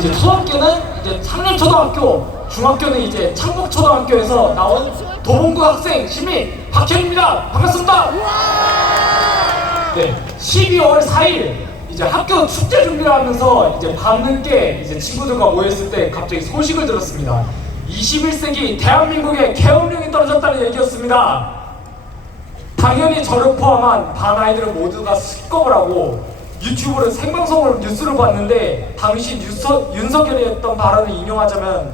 이제 초등학교는 이제 창립초등학교, 중학교는 이제 창북초등학교에서 나온 도봉구 학생 시민 박현입니다. 반갑습니다. 네, 12월 4일 이제 학교 축제 준비를 하면서 이제 밤늦게 이제 친구들과 모였을 때 갑자기 소식을 들었습니다. 21세기 대한민국에 계엄령이 떨어졌다는 얘기였습니다. 당연히 저를 포함한 반 아이들 모두가 스킵을 하고 유튜브로 생방송으로 뉴스를 봤는데 당시 윤석열이 했던 발언을 인용하자면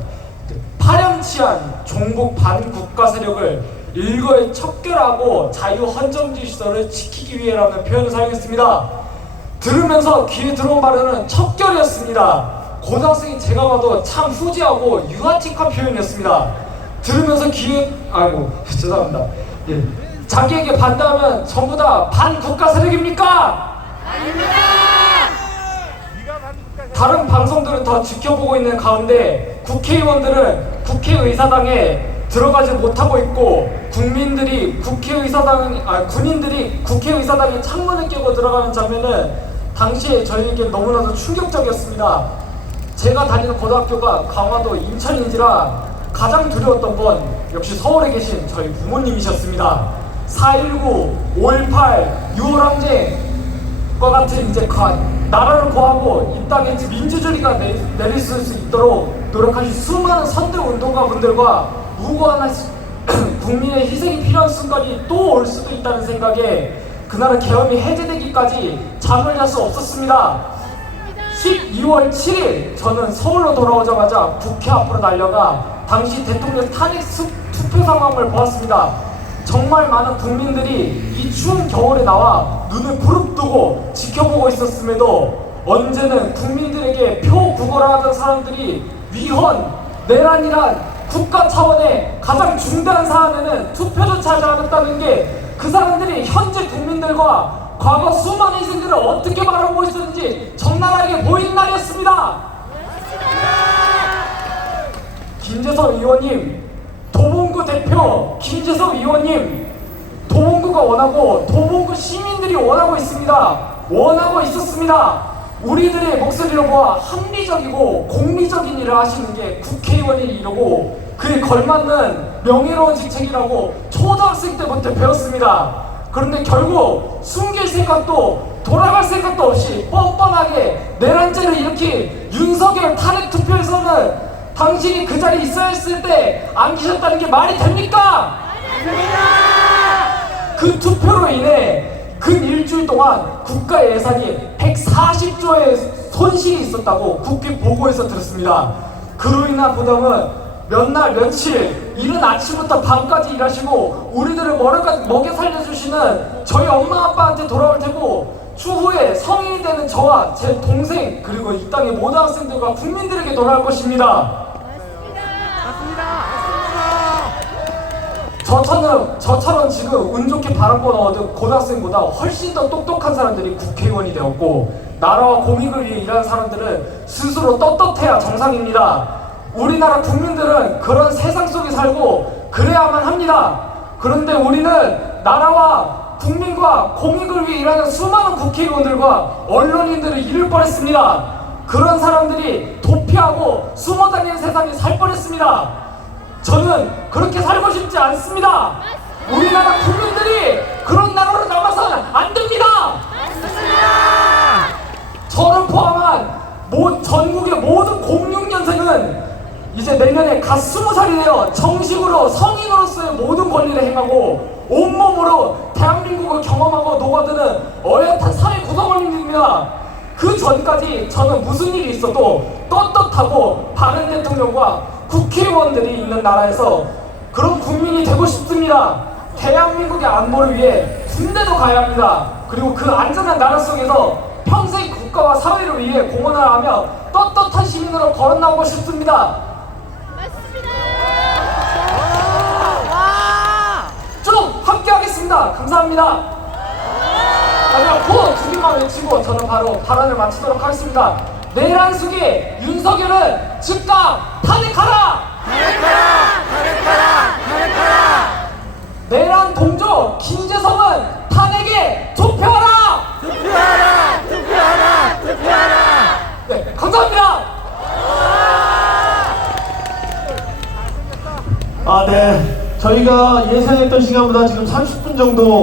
파렴치한 종북 반국가 세력을 일거에 척결하고 자유헌정주의 시설을 지키기 위해라는 표현을 사용했습니다. 들으면서 귀에 들어온 발언은 척결이었습니다. 고등학생이 제가 봐도 참 후지하고 유아틱한 표현이었습니다. 들으면서 귀에 죄송합니다. 예. 자기에게 반대하면 전부 다 반국가 세력입니까? 아닙니다! 다른 방송들은 다 지켜보고 있는 가운데 국회의원들은 국회의사당에 들어가지 못하고 있고 군인들이 국회의사당에 창문을 깨고 들어가는 장면은 당시에 저희에게 너무나도 충격적이었습니다. 제가 다니는 고등학교가 강화도 인천인지라 가장 두려웠던 건 역시 서울에 계신 저희 부모님이셨습니다. 4.19, 5.18, 6.월항쟁 과 같은 이제 나라를 구하고 이 땅에 민주주의가 내릴 수 있도록 노력하신 수많은 선대 운동가분들과 무고한 국민의 희생이 필요한 순간이 또 올 수도 있다는 생각에 그날은 계엄이 해제되기까지 잠을 잘 수 없었습니다. 12월 7일 저는 서울로 돌아오자마자 국회 앞으로 달려가 당시 대통령 탄핵 투표 상황을 보았습니다. 정말 많은 국민들이 이 추운 겨울에 나와 눈을 부릅뜨고 지켜보고 있었음에도 언제는 국민들에게 표 구걸을 하던 사람들이 위헌, 내란이란 국가 차원의 가장 중대한 사안에는 투표조차 하지 않았다는 게 그 사람들이 현재 국민들과 과거 수많은 희생들을 어떻게 바라보고 있었는지 적나라하게 보이는 날이었습니다. 김재섭 의원님, 도봉구 대표 김재섭 의원님, 도봉구가 원하고 도봉구 시민들이 원하고 있습니다. 원하고 있었습니다. 우리들의 목소리로 모아 합리적이고 공리적인 일을 하시는 게 국회의원이 이러고 그에 걸맞는 명예로운 직책이라고 초등학생 때부터 배웠습니다. 그런데 결국 숨길 생각도 돌아갈 생각도 없이 뻔뻔하게 내란죄를 일으킨 윤석열 탄핵 투표에서는 당신이 그 자리에 있어야 했을 때 안 계셨다는 게 말이 됩니까? 그 투표로 인해 근 일주일 동안 국가 예산이 140조의 손실이 있었다고 국회 보고에서 들었습니다. 그로 인한 부담은 몇 날 며칠 이른 아침부터 밤까지 일하시고 우리들을 먹여 살려주시는 저희 엄마 아빠한테 돌아올 테고 추후에 성인이 되는 저와 제 동생 그리고 이 땅의 모든 학생들과 국민들에게 돌아올 것입니다. 저처럼 지금 운 좋게 바람권 얻은 고등학생보다 훨씬 더 똑똑한 사람들이 국회의원이 되었고 나라와 공익을 위해 일하는 사람들은 스스로 떳떳해야 정상입니다. 우리나라 국민들은 그런 세상 속에 살고 그래야만 합니다. 그런데 우리는 나라와 국민과 공익을 위해 일하는 수많은 국회의원들과 언론인들을 잃을 뻔했습니다. 그런 사람들이 도피하고 숨어다니는 세상에 살 뻔했습니다. 저는 그렇게 살고 싶지 않습니다. 우리나라 국민들이 그런 나라로 남아서는 안 됩니다. 저를 포함한 전국의 모든 06년생은 이제 내년에 갓 20살이 되어 정식으로 성인으로서의 모든 권리를 행하고 온몸으로 대한민국을 경험하고 녹아드는 어엿한 사회 구성원입니다. 그 전까지 저는 무슨 일이 있어도 떳떳하고 바른 대통령과 국회의원들이 있는 나라에서 그런 국민이 되고 싶습니다. 대한민국의 안보를 위해 군대도 가야 합니다. 그리고 그 안전한 나라 속에서 평생 국가와 사회를 위해 공헌을 하며 떳떳한 시민으로 거듭나고 싶습니다. 쭉 함께 하겠습니다. 감사합니다. 마지막 구호 두 개만 외치고 저는 바로 발언을 마치도록 하겠습니다. 내란 수기 윤석열은 즉각 탄핵하라! 탄핵하라! 내란 동조 김재섭은 탄핵에 투표하라! 투표하라! 네, 감사합니다. 네. 저희가 예상했던 시간보다 지금 30분 정도